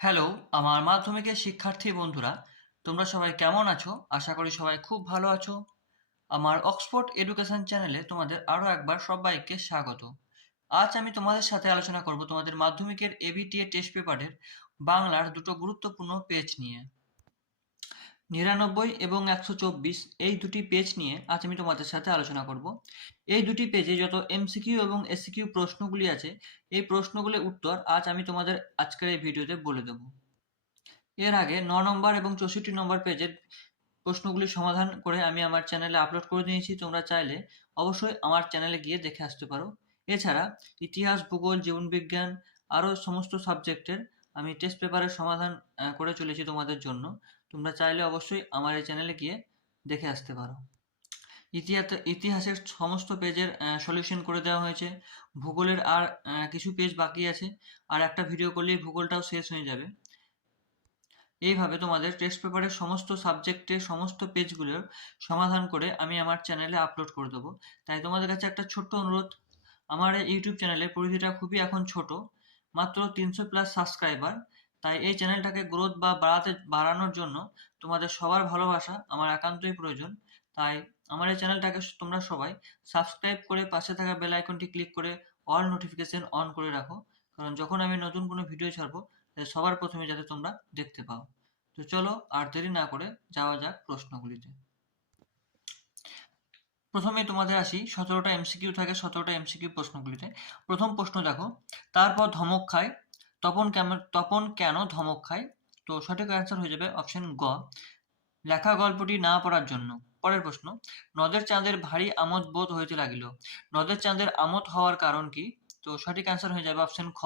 Hello আমার মাধ্যমিকের শিক্ষার্থী বন্ধুরা, তোমরা সবাই কেমন আছো? আশা করি সবাই খুব ভালো আছো। আমার অক্সফোর্ড এডুকেশন চ্যানেলে তোমাদের আরও একবার সবাইকে স্বাগত। আজ আমি তোমাদের সাথে আলোচনা করব তোমাদের মাধ্যমিকের এবিটিএ টেস্ট পেপারের বাংলার দুটো গুরুত্বপূর্ণ পেজ নিয়ে। নিরানব্বই এবং একশো চব্বিশ এই দুটি পেজ নিয়ে আজ আমি তোমাদের সাথে আলোচনা করব। এই দুটি পেজে যত এমসিকিউ এবং এসিকিউ প্রশ্নগুলি আছে, এই প্রশ্নগুলির উত্তর আজ আমি তোমাদের আজকের এই ভিডিওতে বলে দেব। এর আগে ন নম্বর এবং চৌষট্টি নম্বর পেজের প্রশ্নগুলি সমাধান করে আমি আমার চ্যানেলে আপলোড করে দিয়েছি তোমরা চাইলে অবশ্যই আমার চ্যানেলে গিয়ে দেখে আসতে পারো। এছাড়া ইতিহাস, ভূগোল, জীবনবিজ্ঞান আরও সমস্ত সাবজেক্টের আমি টেস্ট পেপারের সমাধান করে চলেছি তোমাদের জন্য। তোমরা চাইলে অবশ্যই আমার এই চ্যানেলে গিয়ে দেখে আসতে পারো। ইতিহাসের সমস্ত পেজের সলিউশন করে দেওয়া হয়েছে। ভূগোলের আর কিছু পেজ বাকি আছে। আর একটা ভিডিও করলেই ভূগোলটাও শেষ হয়ে যাবে। এইভাবে তোমাদের টেস্ট পেপারের সমস্ত সাবজেক্টের সমস্ত পেজগুলোর সমাধান করে আমি আমার চ্যানেলে আপলোড করে দেবো। তাই তোমাদের কাছে একটা ছোট্ট অনুরোধ। আমার এই ইউটিউব চ্যানেলের পরিধিটা খুবই এখন ছোট, মাত্র তিনশো প্লাস সাবস্ক্রাইবার তাই এই চ্যানেলটাকে গ্রোথ বা বাড়াতে, বাড়ানোর জন্য তোমাদের সবার ভালোবাসা, আমার একান্তই প্রয়োজন। তাই আমার এই চ্যানেলটাকে তোমরা সবাই সাবস্ক্রাইব করে পাশে থাকা বেল আইকনটি ক্লিক করে অল নোটিফিকেশন অন করে রাখো। কারণ যখন আমি নতুন কোনো ভিডিও ছাড়বো সবার প্রথমে যাতে তোমরা দেখতে পাও। তো চলো আর দেরি না করে যাওয়া যাক প্রশ্নগুলিতে। প্রথমে তোমাদের আসি, সতেরোটা এমসিকিউ থাকে, সতেরোটা এমসিকিউ প্রশ্নগুলিতে। প্রথম প্রশ্ন দেখো, তারপর ধমক খায়, তপন কেমন তপন কেন ধমক খায়? তো সঠিক অ্যান্সার হয়ে যাবে অপশন গ, লেখা গল্পটি না পড়ার জন্য। পরের প্রশ্ন, নদের চাঁদের ভারী আমোদ বোধ হইতে লাগিল। নদের চাঁদের আমোদ হওয়ার কারণ কি? তো সঠিক অ্যান্সার হয়ে যাবে অপশন খ।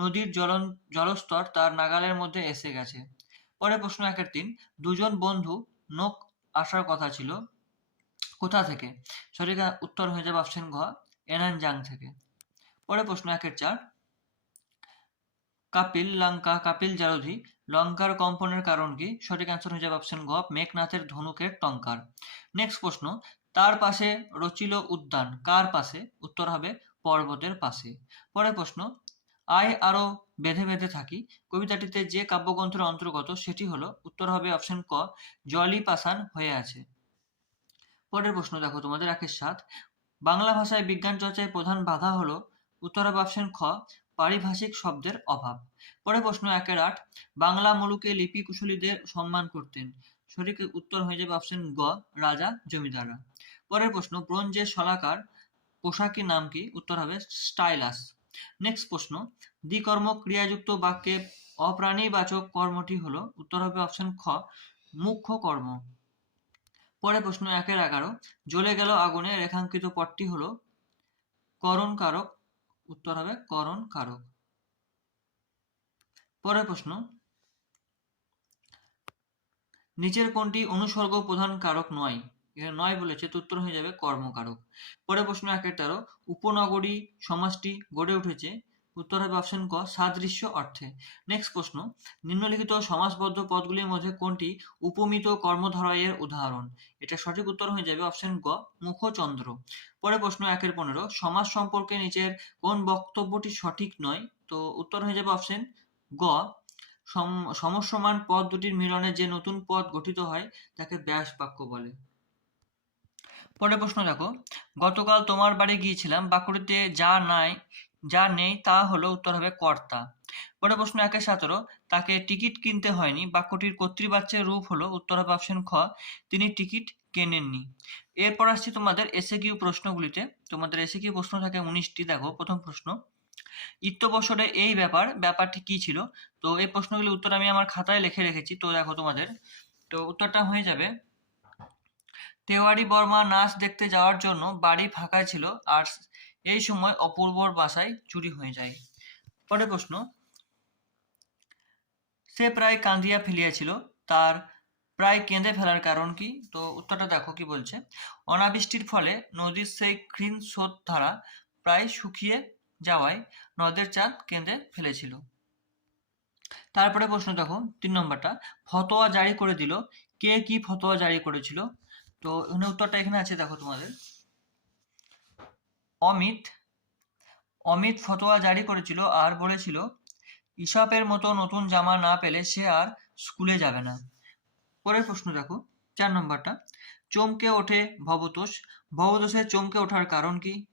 নদীর জলন জলস্তর তার নাগালের মধ্যে এসে গেছে। পরের প্রশ্ন একের তিন, দুজন বন্ধু নোক আসার কথা ছিল, কোথা থেকে? সঠিক উত্তর হয়ে যাবে অপশন ঘ, এনানজাং থেকে। পরের প্রশ্ন একের চার, কাপিল লঙ্কা, কাপিল জারধি লঙ্কার কম্পনের কারণ কি? সঠিক অ্যান্সার হয়ে যাবে অপশন গ, মেঘনাথের ধনুকের টঙ্কার। নেক্সট প্রশ্ন, তার পাশে রচিল উদ্যান, কার পাশে? উত্তর হবে পর্বতের পাশে। পরের প্রশ্ন, আয় আরও বেঁধে বেঁধে থাকি, কবিতাটিতে যে কাব্যগ্রন্থের অন্তর্গত সেটি হলো, উত্তর হবে অপশন ক জলই পাষাণ হয়ে আছে। পরের প্রশ্ন দেখো তোমাদের একের সাত বাংলা ভাষায় বিজ্ঞান চর্চায় প্রধান বাধা হলো, উত্তর হবে অপশন খ, পারিভাষিক শব্দের অভাব। পরের প্রশ্ন একের আট, বাংলা মুলুকে লিপি কুশলীদের সম্মান করতেন। সঠিক উত্তর হয়ে যাবে অপশন গ, রাজা জমিদাররা। পরের প্রশ্ন, ব্রোঞ্জের শলাকার পোশাকের নাম কি? উত্তর হবে স্টাইলাস। নেক্সট প্রশ্ন, দ্বিকর্ম ক্রিয়াযুক্ত বাক্যে অপ্রাণীবাচক কর্মটি হলো? উত্তর হবে অপশন খ, মুখ্য কর্ম। পরের প্রশ্ন, একের এগারো, জ্বলে গেল আগুনে রেখাঙ্কিত পদটি হলো করণ কারক উত্তর হবে করণ কারক পরের প্রশ্ন। নিচের কোনটি অনুসর্গ প্রধান কারক নয়? এখানে নয় বলেছে, তো উত্তর হয়ে যাবে কর্মকারক। পরের প্রশ্ন একের তেরো। উপনগরী সমাজটি গড়ে উঠেছে। উত্তর হবে অপশন ক, সাদৃশ্য অর্থে। নেক্সট প্রশ্ন, নিম্নলিখিত সমাসবদ্ধ পদগুলির মধ্যে কোনটি উপমিত কর্মধারয়ের উদাহরণ? এটা সঠিক উত্তর হয়ে যাবে অপশন গ, মুখচন্দ্র। পরে প্রশ্ন একের পনেরো। সমাজ সম্পর্কে নিচের কোন বক্তব্যটি সঠিক নয়? তো উত্তর হয়ে যাবে অপশন গ, সম- সমসমান পদ দুটির মিলনে যে নতুন পদ গঠিত হয়, তাকে ব্যাস বাক্য বলে। পরের প্রশ্ন দেখো, গতকাল তোমার বাড়ি গিয়েছিলাম বাঁকুড়িতে যা নাই, যা নেই তা হলো উত্তর হবে কর্তা। পরের প্রশ্ন একে সতেরো, তাকে টিকিট কিনতে হয়নি, বাক্যটির কর্তৃবাচ্যের রূপ হলো উত্তর হবে অপশন খ, তিনি টিকিট কেনেননি। এরপর আসছি তোমাদের এসে কিউ প্রশ্নগুলিতে। তোমাদের এসে কিউ প্রশ্ন থাকে উনিশটি, দেখো, প্রথম প্রশ্ন। ইত্যবসরে এই ব্যাপার, ব্যাপারটি কি ছিল? তো এই প্রশ্নগুলির উত্তর আমি আমার খাতায় লিখে রেখেছি। তো দেখো তোমাদের, তো উত্তরটা হয়ে যাবে। তেওয়ারি বর্মা নাচ দেখতে যাওয়ার জন্য বাড়ি ফাঁকা ছিল আর এই সময় অপূর্বর বাসায় চুরি হয়ে যায়। পরের প্রশ্ন, সে প্রায় কাঁদিয়া ফেলিয়াছিল, তার প্রায় কেঁদে ফেলার কারণ কি? তো উত্তরটা দেখো কি বলছে, অনাবৃষ্টির ফলে নদীর সেই ক্ষীণ স্রোত ধারা প্রায় শুকিয়ে যাওয়ায় নদের চাঁদ কেঁদে ফেলেছিল। তারপরে প্রশ্ন দেখো, তিন নম্বরটা, ফতোয়া জারি করে দিল। কে কি ফতোয়া জারি করেছিল? তো এখানে উত্তরটা এখানে আছে দেখো তোমাদের। অমিত অমিত ফতোয়া জারি করেছিল আর বলেছিল, ইসপের মতো নতুন জামা না পেলে সে আর স্কুলে যাবে না। পরের প্রশ্ন দেখো, চার নম্বরটা, চমকে ওঠে ভবতোষ। ভবতোষের চমকে ওঠার কারণ কি?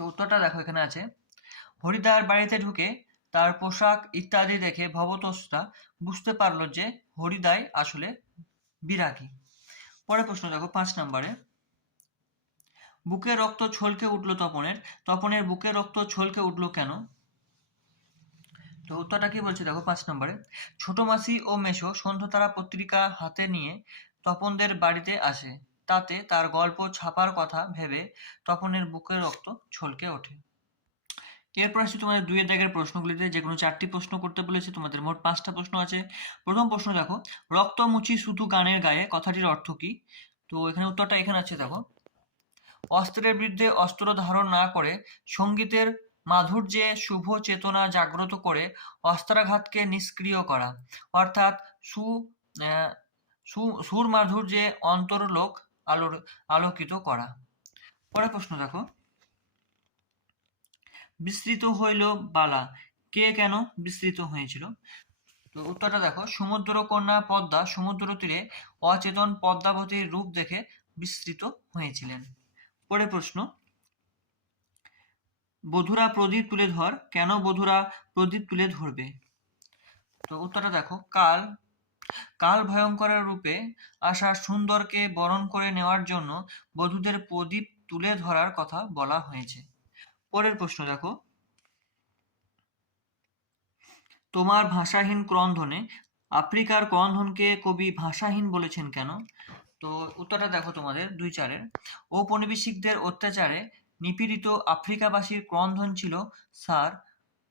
তো উত্তরটা দেখো, এখানে আছে। হরিদার বাড়িতে ঢুকে তার পোশাক ইত্যাদি দেখে ভবতোষটা বুঝতে পারল যে হরিদাই আসলে বিরাগী। পরে প্রশ্ন দেখো, পাঁচ নম্বরে। বুকে রক্ত ছলকে উঠল তপনের তপনের বুকে রক্ত ছলকে উঠল কেন? তো উত্তরটা কি বলছে দেখো, পাঁচ নম্বরে। ছোট মাসি ও মেশো সন্ধ্যাতারা পত্রিকা হাতে নিয়ে তপনদের বাড়িতে আসে। তাতে তার গল্প ছাপার কথা ভেবে তপনের বুকের রক্ত ছলকে ওঠে। এরপর আসছি তোমাদের দুইয়ের দাগের প্রশ্নগুলিতে। যে কোনো চারটি প্রশ্ন করতে বলেছে, তোমাদের মোট পাঁচটা প্রশ্ন আছে। প্রথম প্রশ্ন দেখো, রক্ত মুচি শুধু গানের গায়ে, কথাটির অর্থ কি? তো এখানে উত্তরটা এখানে আছে, দেখো। অস্ত্রের বিরুদ্ধে অস্ত্র ধারণ না করে সঙ্গীতের মাধুর্যে শুভ চেতনা জাগ্রত করে অস্ত্রাঘাতকে নিষ্ক্রিয় করা। অর্থাৎ সু- সুর মাধুর্যে অন্তরলোক আলোর, আলোকিত করা। পরের প্রশ্ন দেখো। বিস্তৃত হইল বালা। কে কেন বিস্তৃত হয়েছিল? তো উত্তরটা দেখো। সমুদ্র কন্যা পদ্মা সমুদ্র তীরে অচেতন পদ্মাবতীর রূপ দেখে বিস্তৃত হয়েছিলেন। পরে প্রশ্ন। বধুরা প্রদীপ তুলে ধর। কেন বধুরা প্রদীপ তুলে ধরবে? তো উত্তরটা দেখো। কাল কাল ভয়ঙ্করের রূপে আসা সুন্দরকে বরণ করে নেওয়ার জন্য বধূদের প্রদীপ তুলে ধরার কথা বলা হয়েছে। পরের প্রশ্ন দেখো। তোমার ভাষাহীন ক্রন্ধনে আফ্রিকার ক্রন্ধনকে কবি ভাষাহীন বলেছেন কেন? তো উত্তরটা দেখো তোমাদের দুই চারের। ঔপনিবেশিকদের অত্যাচারে নিপীড়িত আফ্রিকাবাসীর ক্রন্ধন ছিল স্যার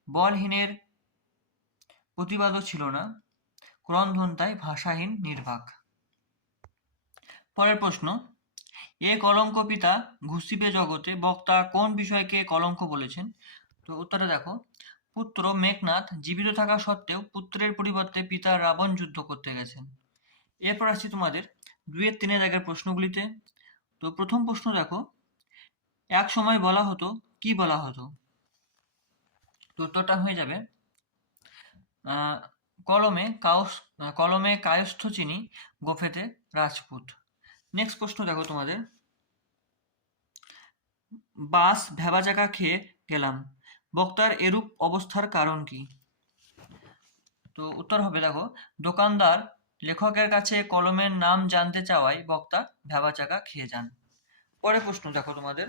বলহীনের প্রতিবাদও ছিল না। ক্রন্ধন তাই ভাষাহীন নির্বাক। পরের প্রশ্ন, এ কলঙ্ক পিতা ঘুষিবে জগতে, বক্তা কোন বিষয়কে কলঙ্ক বলেছেন? তো উত্তরে দেখো, পুত্র মেঘনাথ জীবিত থাকা সত্ত্বেও পুত্রের পরিবর্তে পিতা রাবণ যুদ্ধ করতে গেছেন। এরপর আসছি তোমাদের দুয়ের তিনের আগের প্রশ্নগুলিতে। তো প্রথম প্রশ্ন দেখো, এক সময় বলা হতো, কি বলা হতো? তো উত্তরটা হয়ে যাবে কলমে কাউস কলমে কায়স্থ চিনি, গোফেতে রাজপুত। নেক্সট প্রশ্ন দেখো তোমাদের। বাস ভেবা চাকা খেয়ে গেলাম। বক্তার এরূপ অবস্থার কারণ কি? তো উত্তর হবে দেখো, দোকানদার লেখকের কাছে কলমের নাম জানতে চাওয়ায় বক্তা ভেবা চাকা খেয়ে যান। পরে প্রশ্ন দেখো তোমাদের।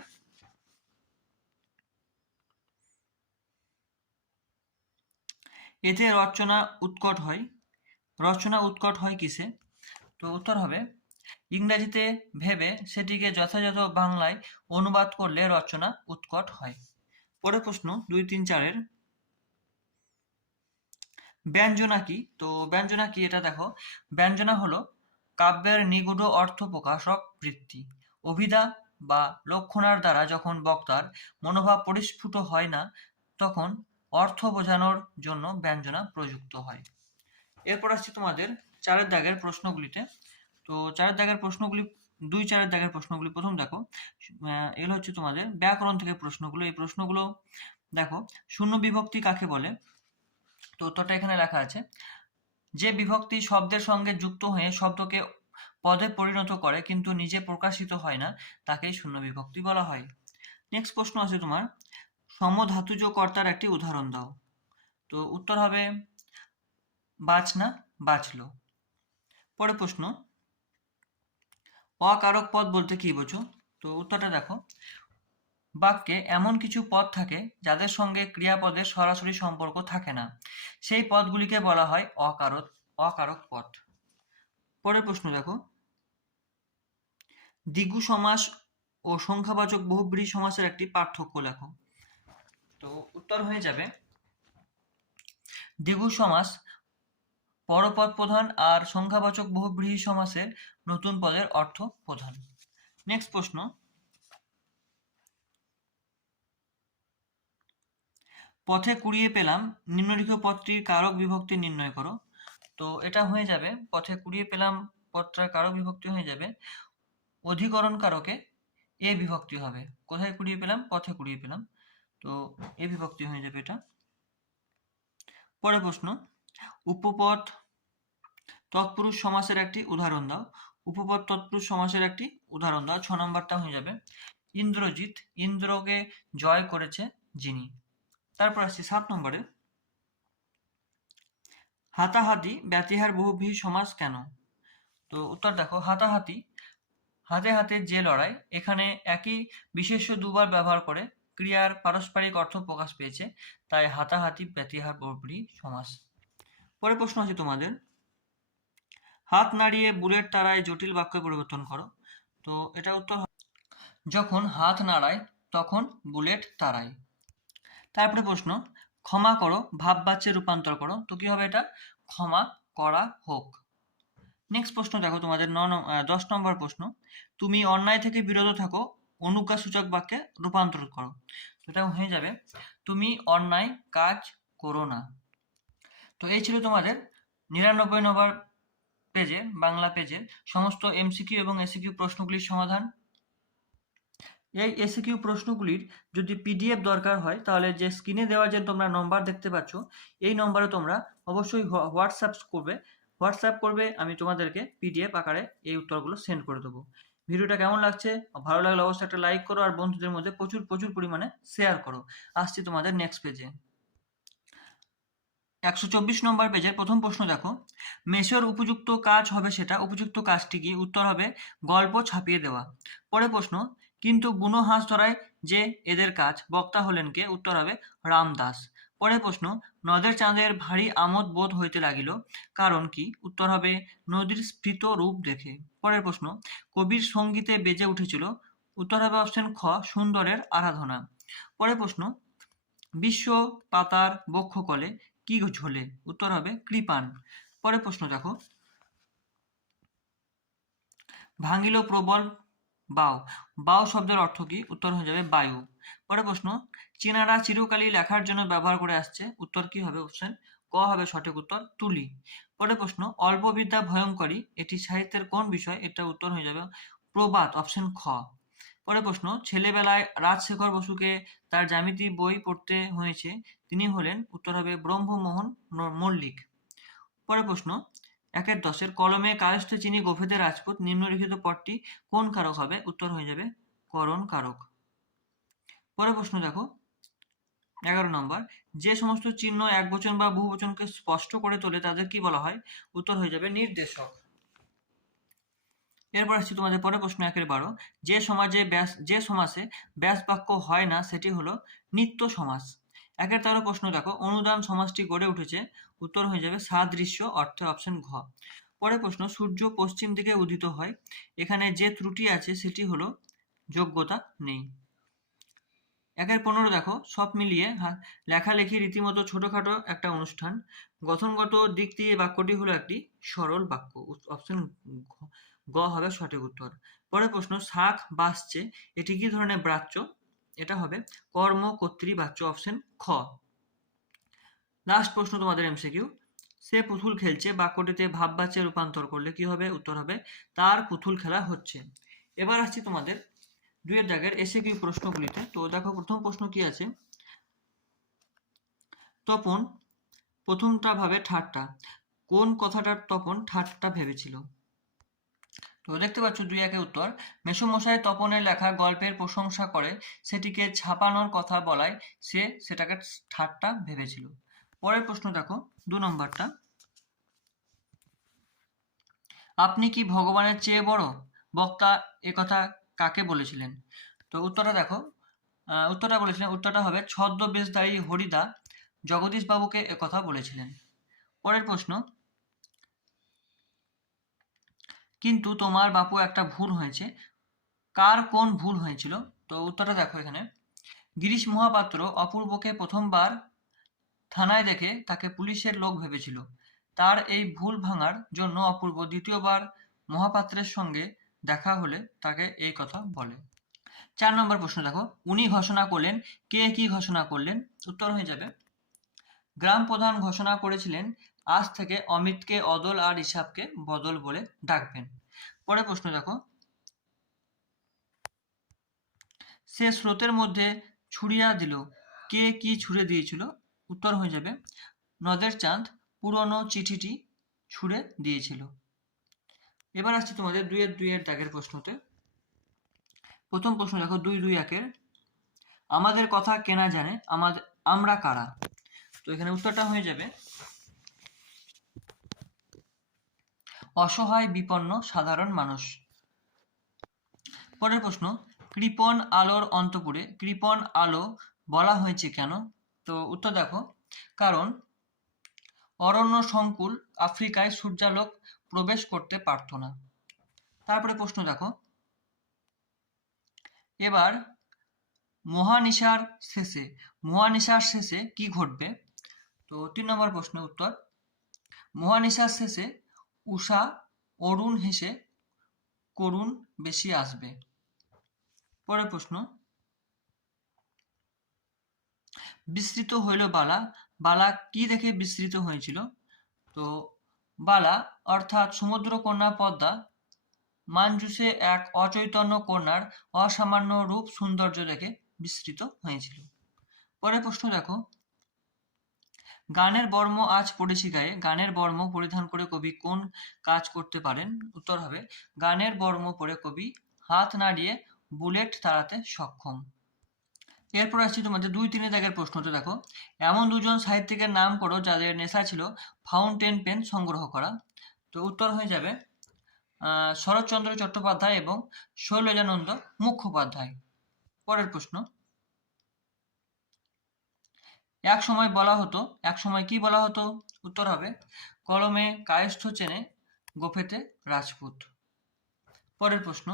এতে রচনা উৎকট হয়। রচনা উৎকট হয় কিসে? তো উত্তর হবে, ইংরেজিতে ভেবে সেটিকে যথাযথ বাংলায় অনুবাদ করলে রচনা উৎকট হয়। পরের প্রশ্ন, দুই তিন চারের। ব্যঞ্জনা কি? তো ব্যঞ্জনা কি এটা দেখো। ব্যঞ্জনা হলো কাব্যের নিগুঢ় অর্থ প্রকাশক বৃত্তি। অভিধা বা লক্ষণার দ্বারা যখন বক্তার মনোভাব পরিস্ফুট হয় না, তখন অর্থ বোঝানোর জন্য ব্যঞ্জনা প্রযুক্ত হয়। এরপর আসছি তোমাদের চারের দাগের প্রশ্নগুলিতে। তো চারের দাগের প্রশ্নগুলি, দুই চারের দাগের প্রশ্নগুলি প্রথম দেখো। এগুলো হচ্ছে তোমাদের ব্যাকরণ থেকে প্রশ্নগুলো। এই প্রশ্নগুলো দেখো, শূন্য বিভক্তি কাকে বলে? তো উত্তরটা এখানে লেখা আছে। যে বিভক্তি শব্দের সঙ্গে যুক্ত হয়ে শব্দকে পদে পরিণত করে কিন্তু নিজে প্রকাশিত হয় না, তাকেই শূন্য বিভক্তি বলা হয়। নেক্সট প্রশ্ন আছে তোমার। সমধাতুজ কর্তার একটি উদাহরণ দাও। তো উত্তর হবে, বাঁচ না, বাঁচলো। পরে প্রশ্ন, অকারক পদ বলতে কি বোঝো? তো উত্তরটা দেখো, বাক্যে এমন কিছু পদ থাকে যাদের সঙ্গে ক্রিয়াপদের সরাসরি সম্পর্ক থাকে না। সেই পদগুলিকে বলা হয় অকারক অকারক পদ। পরের প্রশ্ন দেখো দ্বিগু সমাস ও সংখ্যাবাচক বহুব্রীহি সমাসের একটি পার্থক্য লেখো। তো উত্তর হয়ে যাবে। দ্বিগু সমাস পরপদ প্রধান আর সংখ্যাবাচক বহুব্রীহি সমাসের নতুন পদের অর্থ প্রধান। নেক্সট প্রশ্ন। পথে কুড়িয়ে পেলাম, নিম্নলিখিত পদটির কারক বিভক্তি নির্ণয় করো। তো এটা হয়ে যাবে, পথে কুড়িয়ে পেলাম পদটার কারক বিভক্তি হয়ে যাবে, অধিকরণ কারকে এ বিভক্তি হবে। কোথায় কুড়িয়ে পেলাম? পথে কুড়িয়ে পেলাম। তো এ বিভক্তি হয়ে যাবে এটা। পরের প্রশ্ন উপপদ তৎপুরুষ সমাসের একটি উদাহরণ দাও। উপপদ তৎপুরুষ সমাসের একটি উদাহরণ দাও, ছ নম্বরটা হয়ে যাবে। ইন্দ্রজিৎ ইন্দ্রকে জয় করেছে যিনি। তারপর আসছি সাত নম্বরে। হাতাহাতি ব্যতিহার বহুব্রীহি সমাস কেন? তো উত্তর দেখো, হাতাহাতি, হাতে হাতে যে লড়াই, এখানে একই বিশেষ্য দুবার ব্যবহার করে ক্রিয়ার পারস্পরিক অর্থ প্রকাশ পেয়েছে, তাই হাতাহাতি ব্যতিহার বহুব্রীহি সমাস পরের প্রশ্ন আছে তোমাদের। হাত নাড়িয়ে বুলেট তারায় জটিল বাক্য পরিবর্তন করো। তো এটা উত্তর যখন হাত নাড়ায়, তখন বুলেট তারায়। তারপরে প্রশ্ন, ক্ষমা করো, ভাব বাচ্যে রূপান্তর করো। তো কি হবে এটা? ক্ষমা করা হোক। নেক্সট প্রশ্ন দেখো তোমাদের, ন দশ নম্বর প্রশ্ন। তুমি অন্যায় থেকে বিরত থাকো অনুজ্ঞা সূচক বাক্যে রূপান্তর করো। এটা হয়ে যাবে, তুমি অন্যায় কাজ করো না। তো এই ছিল তোমাদের নিরানব্বই নম্বর পেজে বাংলা পেজের সমস্ত এমসিকিউ এবং এসিকিউ প্রশ্নগুলির সমাধান। এই এসিকিউ প্রশ্নগুলির যদি পিডিএফ দরকার হয়, তাহলে যে স্ক্রিনে দেওয়া যে তোমরা নম্বর দেখতে পাচ্ছ, এই নম্বরে তোমরা অবশ্যই হোয়াটসঅ্যাপ করবে। হোয়াটসঅ্যাপ করবে, আমি তোমাদেরকে পিডিএফ আকারে এই উত্তরগুলো সেন্ড করে দেবো। ভিডিওটা কেমন লাগছে? ভালো লাগলে অবশ্যই একটা লাইক করো আর বন্ধুদের মধ্যে প্রচুর প্রচুর পরিমাণে শেয়ার করো। আসছি তোমাদের নেক্সট পেজে একশো চব্বিশ নম্বর পেজের প্রথম প্রশ্ন দেখো। মেসোর উপযুক্ত কাজ হবে সেটা, উপযুক্ত কাজটি কি? উত্তর হবে, গল্প ছাপিয়ে দেওয়া। পরে প্রশ্ন, কিন্তু বুনো হাঁস ধরায় যে এদের কাজ, বক্তা হলেন কে? উত্তর হবে, রামদাস। পরে প্রশ্ন, নদের চাঁদের ভারী আমোদ বোধ হইতে লাগিল, কারণ কি? উত্তর হবে, নদীর স্ফীত রূপ দেখে। পরের প্রশ্ন, কবির সঙ্গীতে বেজে উঠেছিল, উত্তর হবে অপশন খ, সুন্দরের আরাধনা। পরের প্রশ্ন, বিশ্ব পাতার বক্ষকলে কি ঝোলে? উত্তর হবে কৃপান পরের প্রশ্ন দেখো, ভাঙিল প্রবল বাও। বাও শব্দের অর্থ কি? উত্তর হয়ে যাবে বায়ু। পরের প্রশ্ন, চীনারা চিরকালই লেখার জন্য ব্যবহার করে আসছে। উত্তর কি হবে অপশন ক হবে সঠিক উত্তর? তুলি। পরের প্রশ্ন অল্প বিদ্যা ভয়ঙ্করী, এটি সাহিত্যের কোন বিষয়? এটা উত্তর হয়ে যাবে প্রবাদ অপশন খ। পরের প্রশ্ন, ছেলেবেলায় রাজশেখর বসুকে তার জ্যামিতি বই পড়তে হয়েছে। তিনি হলেন, উত্তর হবে ব্রহ্মমোহন মল্লিক। পরের প্রশ্ন একের দশের কলমে কায়স্থ চিনি গোফেতে রাজপুত নিম্নলিখিত পদটি কোন কারক হবে? উত্তর হয়ে যাবে করণ কারক। পরের প্রশ্ন দেখো। এগারো নম্বর, যে সমস্ত চিহ্ন এক বচন বা বহু বচনকে স্পষ্ট করে তোলে তাদের কি বলা হয়? উত্তর হয়ে যাবে নির্দেশক। এরপর আসছি তোমাদের পরের প্রশ্ন, একের বারো। যে সমাজে ব্যাস, যে সমাসে ব্যাস বাক্য হয় না, সেটি হলো নিত্য সমাস। একের তেরো প্রশ্ন, দেখো, অনুদান সমাজটি গড়ে উঠেছে। উত্তর হয়ে যাবে সাদৃশ্য অর্থে অপশন ঘ। পরের প্রশ্ন, সূর্য পশ্চিম দিকে উদিত হয়। এখানে যে ত্রুটি আছে সেটি হলো যোগ্যতা নেই। একের পনেরো, দেখো, সব মিলিয়ে লেখালেখি রীতিমতো ছোটখাটো একটা অনুষ্ঠান। গঠনগত দিক দিয়ে বাক্যটি হলো একটি সরল বাক্য। অপশন গ হবে সঠিক উত্তর। পরের প্রশ্ন, শাক বাসছে এটি কি ধরনের বাচ্য এটা হবে কর্ম, কর্তৃ বাচ্য অপশন খ। লাস্ট প্রশ্ন তোমাদের এমসিকিউ সে পুতুল খেলছে, বাক্যটিতে ভাব বাচ্যে রূপান্তর করলে কি হবে? উত্তর হবে, তার পুতুল খেলা হচ্ছে। এবার আসছি তোমাদের দুইয়ের দাগের এসে কি প্রশ্নগুলিতে। তো দেখো, প্রথম প্রশ্ন কি আছে? তপন প্রথমটা ভাবে ঠাট্টা। কোন কথাটার তপন ঠাট্টা ভেবেছিল? তো দেখতে পাচ্ছ দুই একে উত্তর। মেসুমশাই তপনের লেখা গল্পের প্রশংসা করে, সেটিকে ছাপানোর কথা বলায় সে সেটাকে ঠাট্টা ভেবেছিল। পরের প্রশ্ন দেখো, দু নম্বরটা। আপনি কি ভগবানের চেয়ে বড়? বক্তা একথা কাকে বলেছিলেন? তো উত্তরটা দেখো উত্তরটা বলেছিলেন, উত্তরটা হবে ছদ্মবেশধারী হরিদা জগদীশ বাবুকে একথা বলেছিলেন। পরের প্রশ্ন কিন্তু তোমার বাপু একটা ভুল হয়েছে। কার কোন ভুল হয়েছিল? তো উত্তরটা দেখো এখানে। গিরিশ মহাপাত্র অপূর্বকে প্রথমবার থানায় দেখে তাকে পুলিশের লোক ভেবেছিল। তার এই ভুল ভাঙার জন্য অপূর্ব দ্বিতীয়বার মহাপাত্রের সঙ্গে দেখা হলে তাকে এই কথা বলে। চার নম্বর প্রশ্ন দেখো। উনি ঘোষণা করলেন, কে কি ঘোষণা করলেন? উত্তর হয়ে যাবে। গ্রাম প্রধান ঘোষণা করেছিলেন আজ থেকে অমিতকে, অদল আর হিসাবকে বদল বলে ডাকবেন। পরে প্রশ্ন দেখো। সে স্রোতের মধ্যে ছুড়িয়া দিল। কে কি ছুড়ে দিয়েছিল? উত্তর হয়ে যাবে, নদের চাঁদ পুরনো চিঠিটি ছুঁড়ে দিয়েছিল। এবার আসছে তোমাদের দুইয়ের দুইয়ের দাগের প্রশ্নতে। প্রথম প্রশ্ন দেখো, দুই দুই একের। আমাদের কথা কেনা জানে আমাদের আমরা কারা? তো এখানে উত্তরটা হয়ে যাবে অসহায়, বিপন্ন, সাধারণ মানুষ। পরের প্রশ্ন কৃপণ আলোর অন্তপুরে কৃপণ আলো বলা হয়েছে কেন? তো উত্তর দেখো, কারণ অরণ্য সংকুল আফ্রিকায় সূর্যালোক প্রবেশ করতে পারত না। তারপরে প্রশ্ন দেখো, এবার মহানিশার শেষে মহানিশার শেষে কি ঘটবে? তো তিন নম্বর প্রশ্নের উত্তর, মহানিশার শেষে উষা অরুণ হেসে, করুণ বেশি আসবে। পরের প্রশ্ন, বিস্তৃত হইল বালা। বালা কি দেখে বিস্তৃত হয়েছিল? তো, বালা অর্থাৎ সমুদ্র কন্যা পদ্মা মানজুসে এক অচৈতন্য কন্যার অসামান্য রূপ সৌন্দর্য দেখে বিস্তৃত হয়েছিল। পরের প্রশ্ন দেখো গানের বর্ম আজ পড়েছি গায়ে। গানের বর্ম পরিধান করে কবি কোন কাজ করতে পারেন? উত্তর হবে, গানের বর্ম পরে কবি হাত নাড়িয়ে বুলেট তাড়াতে সক্ষম। এরপর আসছি তোমাদের দুই তিনে দাগের প্রশ্নটা দেখো, এমন দুজন সাহিত্যিকের নাম করো যাদের নেশা ছিল ফাউন্টেন পেন সংগ্রহ করা। তো উত্তর হয়ে যাবে শরৎচন্দ্র চট্টোপাধ্যায় এবং শৈলজানন্দ মুখোপাধ্যায়। পরের প্রশ্ন এক সময় বলা হতো, এক সময় কি বলা হতো? উত্তর হবে, কলমে কায়স্থ চেনে গোফেতে রাজপুত। পরের প্রশ্ন,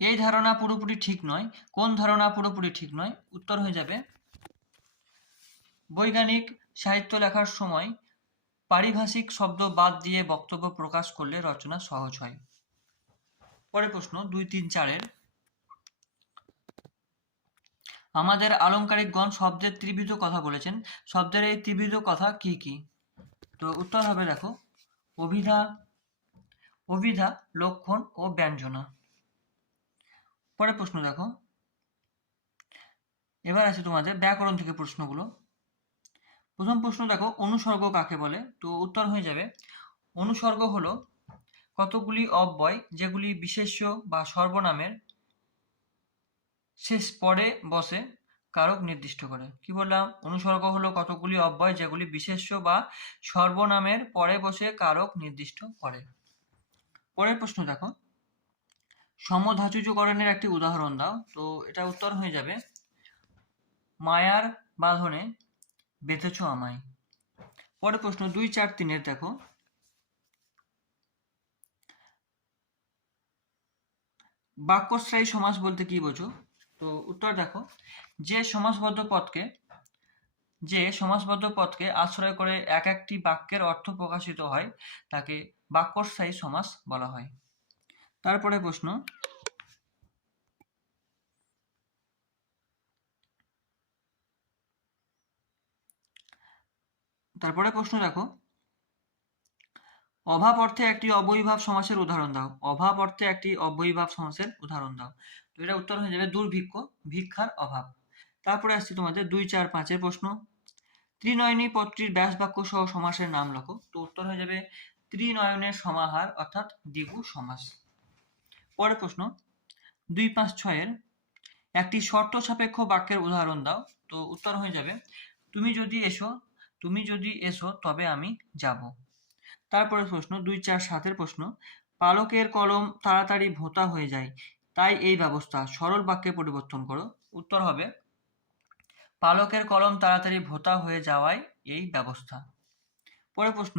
এই ধারণা পুরোপুরি ঠিক নয়, কোন ধারণা পুরোপুরি ঠিক নয়? উত্তর হয়ে যাবে, বৈজ্ঞানিক সাহিত্য লেখার সময় পারিভাষিক শব্দ বাদ দিয়ে বক্তব্য প্রকাশ করলে রচনা সহজ হয়। পরের প্রশ্ন, দুই তিন চারের আমাদের আলংকারিকগণ শব্দের ত্রিবিধ কথা বলেছেন। শব্দের এই ত্রিবিধ কথা কি কি? তো উত্তর হবে, দেখো, অভিধা অভিধা, লক্ষণ ও ব্যঞ্জনা। পরে প্রশ্ন দেখো। এবার আছে তোমাদের ব্যাকরণ থেকে প্রশ্নগুলো। প্রথম প্রশ্ন দেখো, অনুসর্গ কাকে বলে? তো উত্তর হয়ে যাবে, অনুসর্গ হলো কতগুলি অব্যয় যেগুলি বিশেষ্য বা সর্বনামের শেষ পরে বসে কারক নির্দিষ্ট করে। কি বললাম? অনুসর্গ হলো কতগুলি অব্যয় যেগুলি বিশেষ্য বা সর্বনামের পরে বসে কারক নির্দিষ্ট করে। পরের প্রশ্ন দেখো। সমধাতুজকরণের একটি উদাহরণ দাও। তো এটা উত্তর হয়ে যাবে, মায়ার বাঁধনে বেঁধেছ আমায়। পরের প্রশ্ন, দুই চার তিনের দেখো। বাক্যশ্রায়ী সমাস বলতে কি বোঝো? তো উত্তর দেখো। যে সমাসবদ্ধ পদকে যে সমাসবদ্ধ পদকে আশ্রয় করে এক একটি বাক্যের অর্থ প্রকাশিত হয়, তাকে বাক্যস্থায়ী সমাস বলা হয়। তারপরে প্রশ্ন। তারপরে প্রশ্ন দেখো। অভাব অর্থে একটি অবৈভাব সমাসের উদাহরণ দাও। অভাব অর্থে একটি অবৈভাব সমাসের উদাহরণ দাও। তো এটা উত্তর হয়ে যাবে দুর্ভিক্ষ, ভিক্ষার অভাব। তারপরে আসছি তোমাদের দুই চার পাঁচের প্রশ্ন। ত্রিনয়নী পত্রীর ব্যাস বাক্য সহ সমাসের নাম লেখো। তো উত্তর হয়ে যাবে ত্রিনয়নের সমাহার অর্থাৎ দ্বিগু সমাস। পরের প্রশ্ন, দুই পাঁচ ছয়ের একটি শর্ত সাপেক্ষ বাক্যের উদাহরণ দাও। তো উত্তর হয়ে যাবে, তুমি যদি এসো, তুমি যদি এসো, তবে আমি যাব। তারপরে প্রশ্ন, দুই চার সাতের প্রশ্ন, পালকের কলম তাড়াতাড়ি ভোঁতা হয়ে যায় তাই এই ব্যবস্থা, সরল বাক্যে পরিবর্তন করো। উত্তর হবে, পালকের কলম তাড়াতাড়ি ভোতা হয়ে যাওয়ায় এই ব্যবস্থা। পরে প্রশ্ন,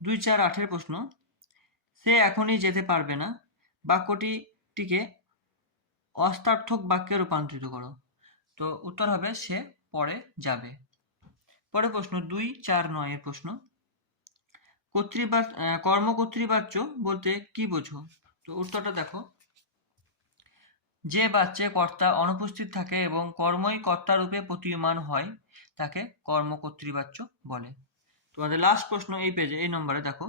দুই চার আঠের প্রশ্ন, সে এখনই যেতে পারবে না, বাক্যটিকে অস্তার্থক বাক্যে রূপান্তরিত করো। তো উত্তর হবে, সে পরে যাবে। পরে প্রশ্ন, দুই চার নয়ের প্রশ্ন, কর্তৃবাচ কর্মকর্তৃবাচ্য বলতে কি বোঝো? তো উত্তরটা দেখো যে বাচ্চে কর্তা অনুপস্থিত থাকে এবং কর্মই কর্তারূপে প্রতীয়মান হয়, তাকে কর্মকর্তৃবাচ্য বলে। তোমাদের লাস্ট প্রশ্ন এই পেজে এই নম্বরে দেখো।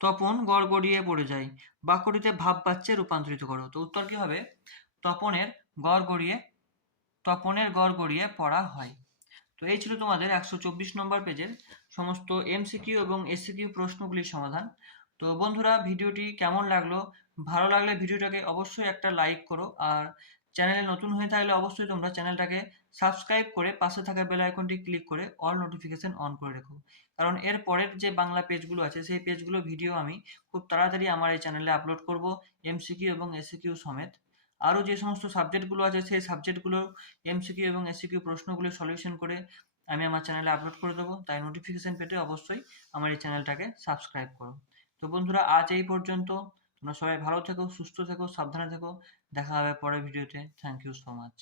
তপন গড়গড়িয়ে পড়ে যায়। বাক্যটিতে ভাব বাচ্চে রূপান্তরিত করো। তো উত্তর কি হবে? তপনের গড়গড়িয়ে, তপনের গড় গড়িয়ে পড়া হয়। তো এই ছিল তোমাদের একশো চব্বিশ নম্বর পেজের সমস্ত এমসিকিউ এবং এসিকিউ প্রশ্নগুলির সমাধান। তো বন্ধুরা, ভিডিওটি কেমন লাগল? ভালো লাগলে ভিডিওটাকে অবশ্যই একটা লাইক করো আর চ্যানেলে নতুন হয়ে থাকলে অবশ্যই তোমরা চ্যানেলটাকে সাবস্ক্রাইব করে পাশে থাকা বেল আইকনটি ক্লিক করে অল নোটিফিকেশন অন করে রেখো। কারণ এর পরের যে বাংলা পেজগুলো আছে, সেই পেজগুলো ভিডিও আমি খুব তাড়াতাড়ি আমার এই চ্যানেলে আপলোড করব এমসিকিউ এবং এসিকিউ সমেত। আরও যে সমস্ত সাবজেক্টগুলো আছে, সেই সাবজেক্টগুলো এমসিকিউ এবং এসিকিউ প্রশ্নগুলো সলিউশন করে আমি আমার চ্যানেলে আপলোড করে দেবো। তাই নোটিফিকেশন পেতে অবশ্যই আমার এই চ্যানেলটাকে সাবস্ক্রাইব করো। তো বন্ধুরা, আজ এই পর্যন্ত। তোমরা সবাই ভালো থেকো, সুস্থ থেকো, সাবধানে থেকো। দেখা হবে পরের ভিডিওতে। Thank you so much